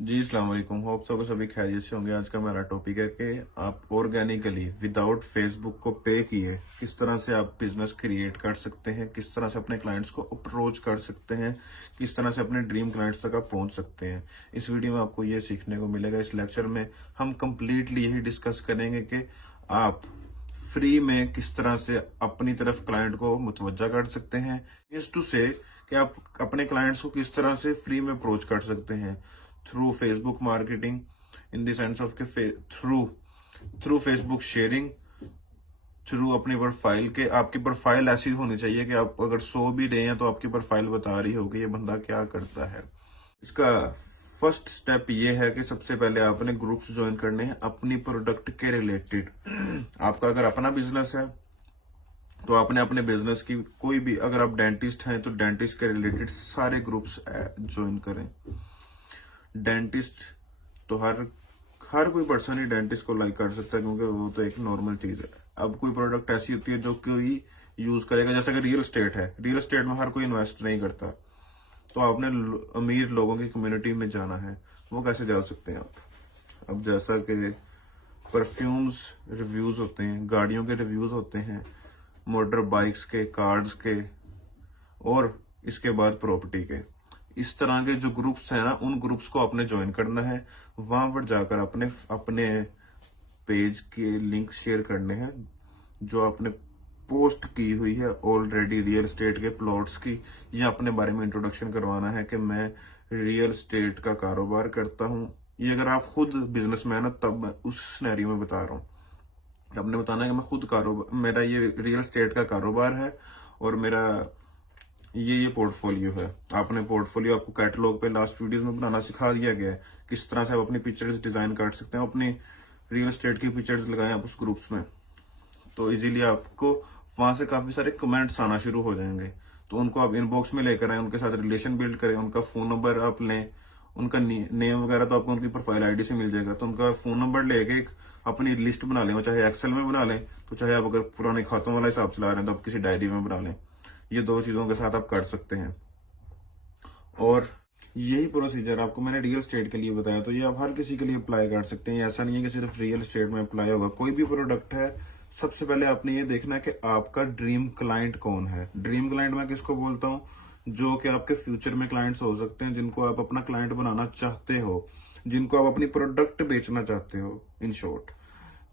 जी अस्सलाम वालेकुम। Hope so सभी खैरियत से होंगे। आज का मेरा टॉपिक है कि आप ऑर्गेनिकली विदाउट फेसबुक को पे किए किस तरह से आप बिजनेस क्रिएट कर सकते हैं, किस तरह से अपने क्लाइंट्स को अप्रोच कर सकते हैं, किस तरह से अपने ड्रीम क्लाइंट्स तक आप पहुंच सकते हैं। इस वीडियो में आपको ये सीखने को मिलेगा। इस लेक्चर में हम कंप्लीटली यही डिस्कस करेंगे कि आप फ्री में किस तरह से अपनी तरफ क्लाइंट को मुतवज्जा कर सकते हैं, इज टू से कि आप अपने क्लाइंट्स को किस तरह से फ्री में अप्रोच कर सकते हैं through Facebook marketing, in the sense of के through through Facebook sharing, through अपनी प्रोफाइल के। आपकी प्रोफाइल ऐसी होनी चाहिए कि आप अगर 100 भी रहे हैं तो आपकी प्रोफाइल बता रही होगी ये बंदा क्या करता है। इसका फर्स्ट स्टेप ये है कि सबसे पहले आपने ग्रुप्स ज्वाइन करने हैं अपनी प्रोडक्ट के रिलेटेड। आपका अगर अपना बिजनेस है तो आपने अपने बिजनेस की कोई भी, अगर आप डेंटिस्ट हैं तो डेंटिस्ट के रिलेटेड सारे ग्रुप्स ज्वाइन करें। डेंटिस्ट तो हर हर कोई पर्सन ही डेंटिस्ट को लाइक कर सकता है, क्योंकि वो तो एक नॉर्मल चीज है। अब कोई प्रोडक्ट ऐसी होती है जो कोई यूज करेगा, जैसे कि रियल एस्टेट है, रियल एस्टेट में हर कोई इन्वेस्ट नहीं करता, तो आपने अमीर लोगों की कम्युनिटी में जाना है। वो कैसे जा सकते हैं आप? अब जैसा कि परफ्यूम्स रिव्यूज होते हैं, गाड़ियों के रिव्यूज होते हैं, मोटर बाइक्स के, कार्ड्स के, और इसके बाद प्रॉपर्टी के, इस तरह के जो ग्रुप्स हैं ना, उन ग्रुप्स को आपने ज्वाइन करना है। वहां पर जाकर अपने अपने पेज के लिंक शेयर करने हैं जो आपने पोस्ट की हुई है ऑलरेडी रियल एस्टेट के प्लॉट्स की, या अपने बारे में इंट्रोडक्शन करवाना है कि मैं रियल एस्टेट का कारोबार करता हूँ। ये अगर आप खुद बिजनेसमैन हो तब मैं उस सिनेरियो में बता रहा हूँ। आपने बताना है कि मैं खुद कारोबार, मेरा ये रियल एस्टेट का कारोबार है और मेरा ये पोर्टफोलियो है। आपने पोर्टफोलियो, आपको कैटलॉग पे लास्ट वीडियोस में बनाना सिखा दिया गया है किस तरह से आप अपनी पिक्चर्स डिजाइन कर सकते हैं। अपनी रियल एस्टेट की पिक्चर्स लगाएं आप उस ग्रुप्स में, तो इजीली आपको वहां से काफी सारे कमेंट्स आना शुरू हो जाएंगे। तो उनको आप इनबॉक्स में लेकर आए, उनके साथ रिलेशन बिल्ड करें, उनका फोन नंबर आप लें, उनका नेम वगैरह तो आपको उनकी प्रोफाइल आईडी से मिल जाएगा। तो उनका फोन नंबर लेके एक अपनी लिस्ट बना लें, चाहे एक्सेल में बना लें, तो चाहे आप अगर पुराने खातों वाला हिसाब चला रहे हैं तो आप किसी डायरी में बना लें। ये दो चीजों के साथ आप कर सकते हैं। और यही प्रोसीजर आपको मैंने रियल एस्टेट के लिए बताया, तो ये आप हर किसी के लिए अप्लाई कर सकते हैं। ऐसा नहीं है कि सिर्फ रियल एस्टेट में अप्लाई होगा। कोई भी प्रोडक्ट है, सबसे पहले आपने ये देखना है कि आपका ड्रीम क्लाइंट कौन है। ड्रीम क्लाइंट मैं किसको बोलता हूँ? जो कि आपके फ्यूचर में क्लाइंट्स हो सकते हैं, जिनको आप अपना क्लाइंट बनाना चाहते हो, जिनको आप अपनी प्रोडक्ट बेचना चाहते हो। इन शॉर्ट,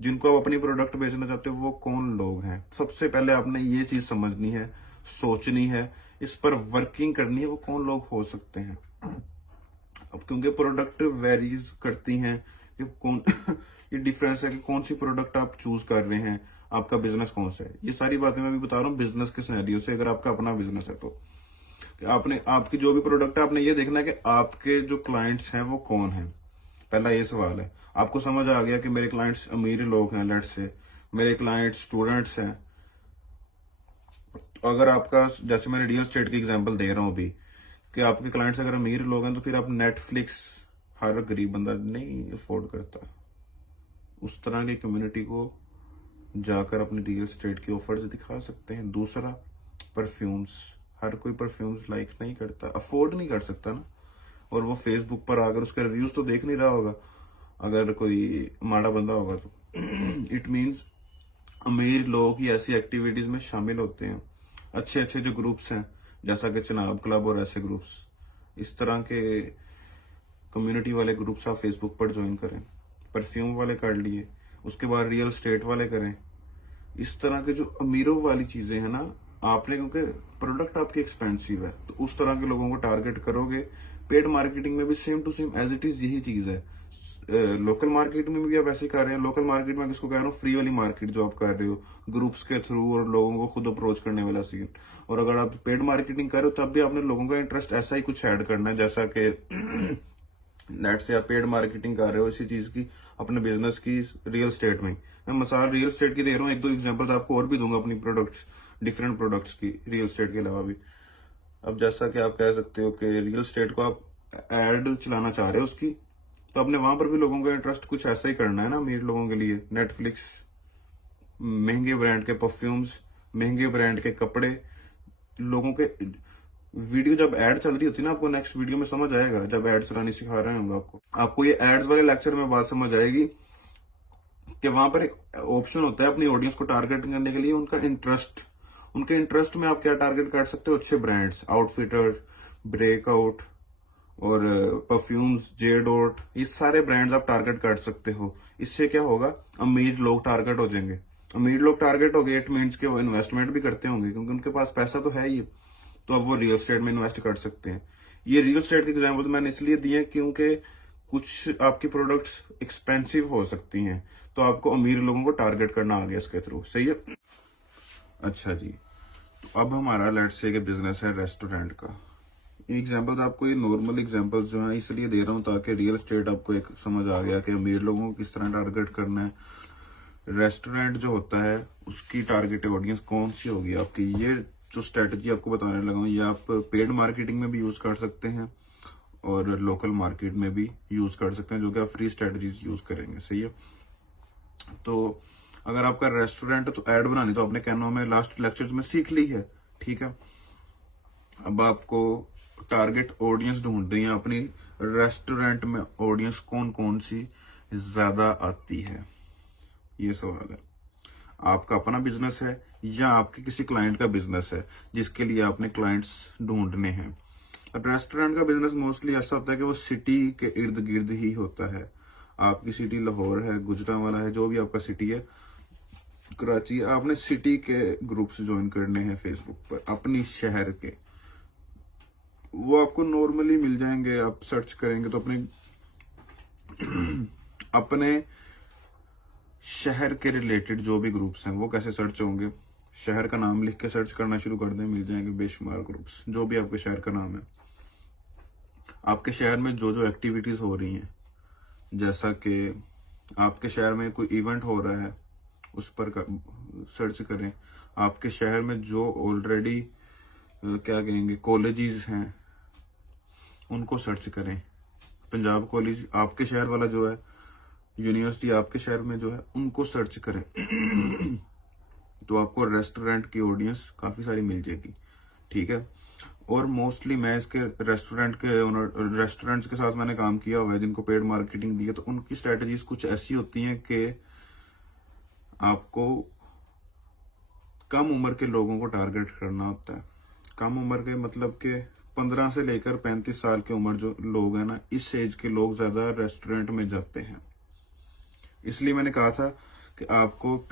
जिनको आप अपनी प्रोडक्ट बेचना चाहते हो वो कौन लोग हैं। सबसे पहले आपने ये चीज समझनी है, सोचनी है, इस पर वर्किंग करनी है, वो कौन लोग हो सकते हैं। अब क्योंकि प्रोडक्ट वेरीज करती हैं, ये कौन ये डिफरेंस है कि कौन सी प्रोडक्ट आप चूज कर रहे हैं, आपका बिजनेस कौन सा है। ये सारी बातें मैं भी बता रहा हूँ बिजनेस के सिनेरियो से। अगर आपका अपना बिजनेस है तो कि आपने, आपकी जो भी प्रोडक्ट है, आपने ये देखना है कि आपके जो क्लाइंट्स हैं वो कौन है। पहला ये सवाल है। आपको समझ आ गया कि मेरे क्लाइंट्स अमीर लोग हैं, लेट्स से मेरे क्लाइंट्स स्टूडेंट्स हैं। तो अगर आपका, जैसे मैं रियल एस्टेट की एग्जांपल दे रहा हूँ अभी, कि आपके क्लाइंट्स अगर अमीर लोग हैं तो फिर आप नेटफ्लिक्स हर गरीब बंदा नहीं अफोर्ड करता। उस तरह की कम्युनिटी को जाकर अपनी रियल एस्टेट की ऑफर्स दिखा सकते हैं। दूसरा, परफ्यूम्स। हर कोई परफ्यूम्स लाइक नहीं करता, अफोर्ड नहीं कर सकता ना। और वो फेसबुक पर आकर उसके रिव्यूज तो देख नहीं रहा होगा, अगर कोई माड़ा बंदा होगा तो इट मीन्स अमीर लोग ही ऐसी एक्टिविटीज में शामिल होते हैं। अच्छे अच्छे जो ग्रुप्स हैं, जैसा कि चनाब क्लब और ऐसे ग्रुप्स, इस तरह के कम्युनिटी वाले ग्रुप्स आप फेसबुक पर ज्वाइन करें। परफ्यूम वाले कर लिए, उसके बाद रियल स्टेट वाले करें। इस तरह के जो अमीरों वाली चीजें हैं ना, आपने, क्योंकि प्रोडक्ट आपकी एक्सपेंसिव है, तो उस तरह के लोगों को टारगेट करोगे। पेड मार्केटिंग में भी same to same as it is यही चीज है। लोकल मार्केट में भी आप ऐसे कर रहे हैं। लोकल मार्केट में किसको कह रहा हूँ? फ्री वाली मार्केट जो आप कर रहे हो, ग्रुप्स के थ्रू और लोगों को खुद अप्रोच करने वाला सीन। और अगर आप पेड मार्केटिंग कर रहे हो तब भी आपने लोगों का इंटरेस्ट ऐसा ही कुछ ऐड करना है, जैसा कि नेट से आप पेड मार्केटिंग कर रहे हो इसी चीज की अपने बिजनेस की रियल स्टेट में। मैं मिसाल रियल स्टेट की दे रहा हूँ, एक दो एग्जांपल आपको और भी दूंगा अपनी प्रोडक्ट्स, डिफरेंट प्रोडक्ट्स की रियल स्टेट के अलावा भी। अब जैसा कि आप कह सकते हो कि रियल स्टेट को आप एड चलाना चाह रहे हो उसकी, तो आपने वहां पर भी लोगों का इंटरेस्ट कुछ ऐसा ही करना है ना अमीर लोगों के लिए। नेटफ्लिक्स, महंगे ब्रांड के परफ्यूम्स, महंगे ब्रांड के कपड़े, लोगों के वीडियो जब ऐड चल रही होती है ना, आपको नेक्स्ट वीडियो में समझ आएगा, जब ऐड चलानी सिखा रहे होंगे आपको ये एड्स वाले लेक्चर में बात समझ आएगी कि वहां पर एक ऑप्शन होता है अपनी ऑडियंस को टारगेट करने के लिए, उनके इंटरेस्ट में आप क्या टारगेट कर सकते हो, अच्छे ब्रांड्स, आउटफिटर, ब्रेकआउट और परफ्यूम्स, जे डॉट, ये सारे ब्रांड्स आप टारगेट कर सकते हो। इससे क्या होगा, अमीर लोग टारगेट हो जाएंगे। अमीर लोग टारगेट हो गए, इट मीन्स के वो इन्वेस्टमेंट भी करते होंगे क्योंकि उनके पास पैसा तो है ही, तो अब वो रियल एस्टेट में इन्वेस्ट कर सकते हैं। ये रियल एस्टेट के एग्जाम्पल मैंने इसलिए दिए क्योंकि कुछ आपकी प्रोडक्ट्स एक्सपेंसिव हो सकती हैं, तो आपको अमीर लोगों को टारगेट करना आ गया इसके थ्रू, सही है। अच्छा जी, तो अब हमारा लेट्स से बिजनेस है रेस्टोरेंट का। एग्जाम्पल आपको ये नॉर्मल एग्जाम्पल्स जो है इसलिए दे रहा हूँ ताकि रियल एस्टेट आपको एक समझ आ गया कि अमीर लोगों को किस तरह टारगेट करना है। रेस्टोरेंट जो होता है उसकी टारगेट ऑडियंस कौन सी होगी आपकी, ये जो स्ट्रेटजी आपको बताने लगा हूँ ये आप पेड मार्केटिंग में भी यूज कर सकते हैं और लोकल मार्केट में भी यूज कर सकते हैं, जो कि आप फ्री स्ट्रेटजीज यूज करेंगे, सही है। तो अगर आपका रेस्टोरेंट है तो ऐड बनानी तो आपने कैनो में लास्ट लेक्चर में सीख ली है, ठीक है। अब आपको टारगेट ऑडियंस ढूंढनी है अपनी रेस्टोरेंट में, ऑडियंस कौन कौन सी ज्यादा आती है, ये सवाल है। आपका अपना बिजनेस है या आपके किसी क्लाइंट का बिजनेस है जिसके लिए आपने क्लाइंट्स ढूंढने हैं। रेस्टोरेंट का बिजनेस मोस्टली ऐसा होता है कि वो सिटी के इर्द गिर्द ही होता है। आपकी सिटी लाहौर है, गुजरांवाला है, जो भी आपका सिटी है, कराची, आपने सिटी के ग्रुप्स ज्वाइन करने हैं फेसबुक पर अपनी शहर के, वो आपको नॉर्मली मिल जाएंगे। आप सर्च करेंगे तो अपने शहर के रिलेटेड जो भी ग्रुप्स हैं वो कैसे सर्च होंगे, शहर का नाम लिख के सर्च करना शुरू कर दें, मिल जाएंगे बेशुमार ग्रुप्स, जो भी आपके शहर का नाम है। आपके शहर में जो जो एक्टिविटीज हो रही हैं, जैसा कि आपके शहर में कोई इवेंट हो रहा है उस पर सर्च करें। आपके शहर में जो ऑलरेडी क्या कहेंगे कॉलेजेस हैं उनको सर्च करें। पंजाब कॉलेज आपके शहर वाला जो है, यूनिवर्सिटी आपके शहर में जो है, उनको सर्च करें तो आपको रेस्टोरेंट की ऑडियंस काफी सारी मिल जाएगी, ठीक है। और मोस्टली मैं इसके रेस्टोरेंट्स के साथ मैंने काम किया हुआ है जिनको पेड मार्केटिंग दी है, तो उनकी स्ट्रेटजीज कुछ ऐसी होती हैं कि आपको कम उम्र के लोगों को टारगेट करना होता है। कम उम्र के मतलब के 15 से लेकर 35 साल की उम्र जो लोग हैं ना, इस एज के लोग ज्यादा रेस्टोरेंट में जाते हैं। इसलिए मैंने कहा था कि आपको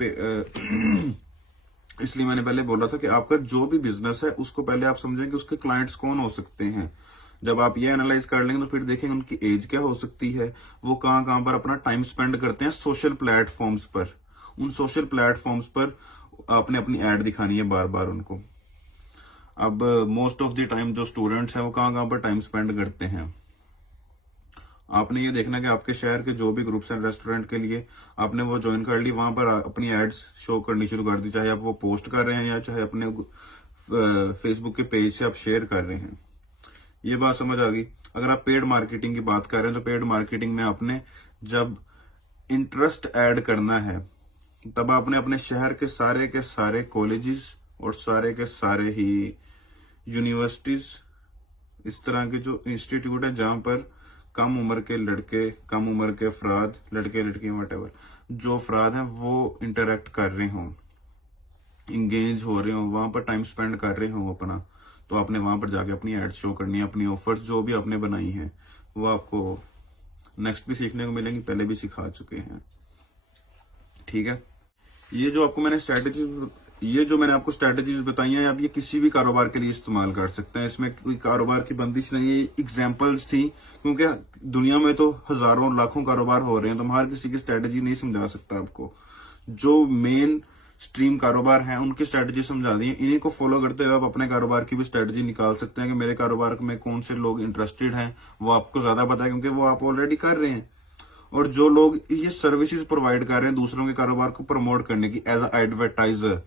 इसलिए मैंने पहले बोला था कि आपका जो भी बिजनेस है उसको पहले आप समझें कि उसके क्लाइंट्स कौन हो सकते हैं। जब आप ये एनालाइज कर लेंगे तो फिर देखेंगे उनकी एज क्या हो सकती है, वो कहाँ पर अपना टाइम स्पेंड करते हैं सोशल प्लेटफॉर्म्स पर। उन सोशल प्लेटफॉर्म्स पर आपने अपनी एड दिखानी है बार बार उनको। अब मोस्ट ऑफ द टाइम जो स्टूडेंट्स हैं वो कहाँ पर टाइम स्पेंड करते हैं, आपने ये देखना कि आपके शहर के जो भी ग्रुप्स हैं रेस्टोरेंट के लिए, आपने वो ज्वाइन कर ली, वहां पर अपनी एड्स शो करनी शुरू कर दी, चाहे आप वो पोस्ट कर रहे हैं या चाहे अपने फेसबुक के पेज से आप शेयर कर रहे हैं। ये बात समझ आ गई। अगर आप पेड मार्केटिंग की बात कर रहे हैं तो पेड मार्केटिंग में आपने जब इंटरेस्ट ऐड करना है तब आपने अपने शहर के सारे कॉलेजेस और सारे के सारे ही यूनिवर्सिटीज, इस तरह के जो इंस्टीट्यूट है जहां पर कम उम्र के लड़के, कम उम्र के अफराद, लड़के लड़कियां वटेवर, जो अफराद हैं वो इंटरेक्ट कर रहे हों, इंगेज हो रहे हों, वहां पर टाइम स्पेंड कर रहे हों अपना, तो आपने वहां पर जाके अपनी एड शो करनी है। अपनी ऑफर्स जो भी आपने बनाई हैं वो आपको नेक्स्ट भी सीखने को मिलेंगी, पहले भी सिखा चुके हैं, ठीक है। ये जो मैंने आपको स्ट्रेटेजीज बताई हैं, आप ये किसी भी कारोबार के लिए इस्तेमाल कर सकते हैं, इसमें कोई कारोबार की बंदिश नहीं है। एग्जांपल्स थी क्योंकि दुनिया में तो हजारों लाखों कारोबार हो रहे हैं, तो मैं हर किसी की स्ट्रेटेजी नहीं समझा सकता आपको। जो मेन स्ट्रीम कारोबार हैं उनकी स्ट्रेटेजी समझा दी है, इन्हीं को फॉलो करते हुए आप अपने कारोबार की भी स्ट्रेटेजी निकाल सकते हैं कि मेरे कारोबार में कौन से लोग इंटरेस्टेड हैं, वो आपको ज्यादा पता है क्योंकि वो आप ऑलरेडी कर रहे हैं। और जो लोग ये सर्विसेज प्रोवाइड कर रहे हैं दूसरों के कारोबार को प्रमोट करने की एज अ एडवर्टाइजर,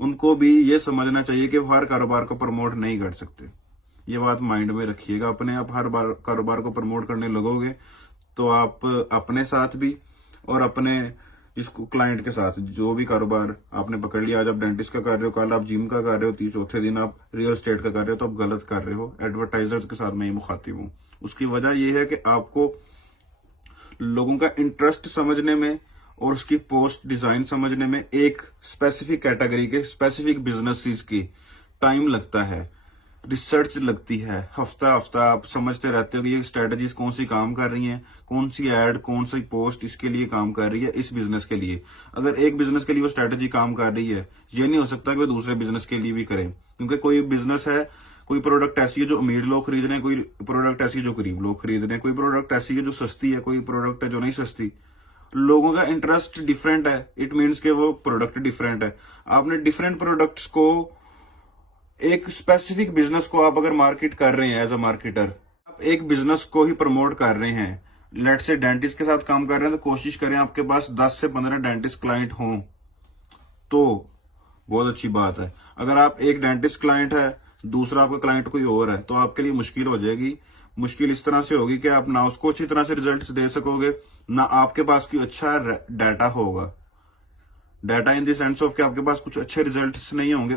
उनको भी ये समझना चाहिए कि वो हर कारोबार को प्रमोट नहीं कर सकते। ये बात माइंड में रखिएगा। अपने आप हर बार कारोबार को प्रमोट करने लगोगे तो आप अपने साथ भी और अपने इसको क्लाइंट के साथ जो भी कारोबार आपने पकड़ लिया, आज आप डेंटिस्ट का कर रहे हो, कल आप जिम का कर रहे हो, चौथे दिन आप रियल एस्टेट का कर रहे हो, तो आप गलत कर रहे हो। एडवर्टाइजर्स के साथ मैं ही मुखातिब हूँ। उसकी वजह यह है कि आपको लोगों का इंटरेस्ट समझने में और उसकी पोस्ट डिजाइन समझने में, एक स्पेसिफिक कैटेगरी के स्पेसिफिक बिजनेसेस की टाइम लगता है, रिसर्च लगती है। हफ्ता हफ्ता आप समझते रहते हो कि ये स्ट्रेटजीज कौन सी काम कर रही हैं, कौन सी एड, कौन सी पोस्ट इसके लिए काम कर रही है, इस बिजनेस के लिए। अगर एक बिजनेस के लिए वो स्ट्रेटजी काम कर रही है, ये नहीं हो सकता कि वो दूसरे बिजनेस के लिए भी करें, क्योंकि कोई बिजनेस है, कोई प्रोडक्ट ऐसी है जो अमीर लोग खरीद रहे हैं, कोई प्रोडक्ट ऐसी है जो गरीब लोग खरीद रहे हैं, कोई प्रोडक्ट ऐसी है जो सस्ती है, कोई प्रोडक्ट है जो नहीं सस्ती। लोगों का इंटरेस्ट डिफरेंट है, इट मीन्स के वो प्रोडक्ट डिफरेंट है। आपने डिफरेंट प्रोडक्ट्स को, एक स्पेसिफिक बिजनेस को आप अगर मार्केट कर रहे हैं एज अ मार्केटर, आप एक बिजनेस को ही प्रमोट कर रहे हैं, लेट से डेंटिस्ट के साथ काम कर रहे हैं, तो कोशिश करें आपके पास 10 से 15 डेंटिस्ट क्लाइंट हों, तो बहुत अच्छी बात है। अगर आप एक डेंटिस्ट क्लाइंट है, दूसरा आपका क्लाइंट कोई और है, तो आपके लिए मुश्किल हो जाएगी। मुश्किल इस तरह से होगी कि आप ना उसको अच्छी तरह से रिजल्ट्स दे सकोगे, ना आपके पास कोई अच्छा डाटा होगा। Data in the sense of कि आपके पास कुछ अच्छे रिजल्ट्स नहीं होंगे।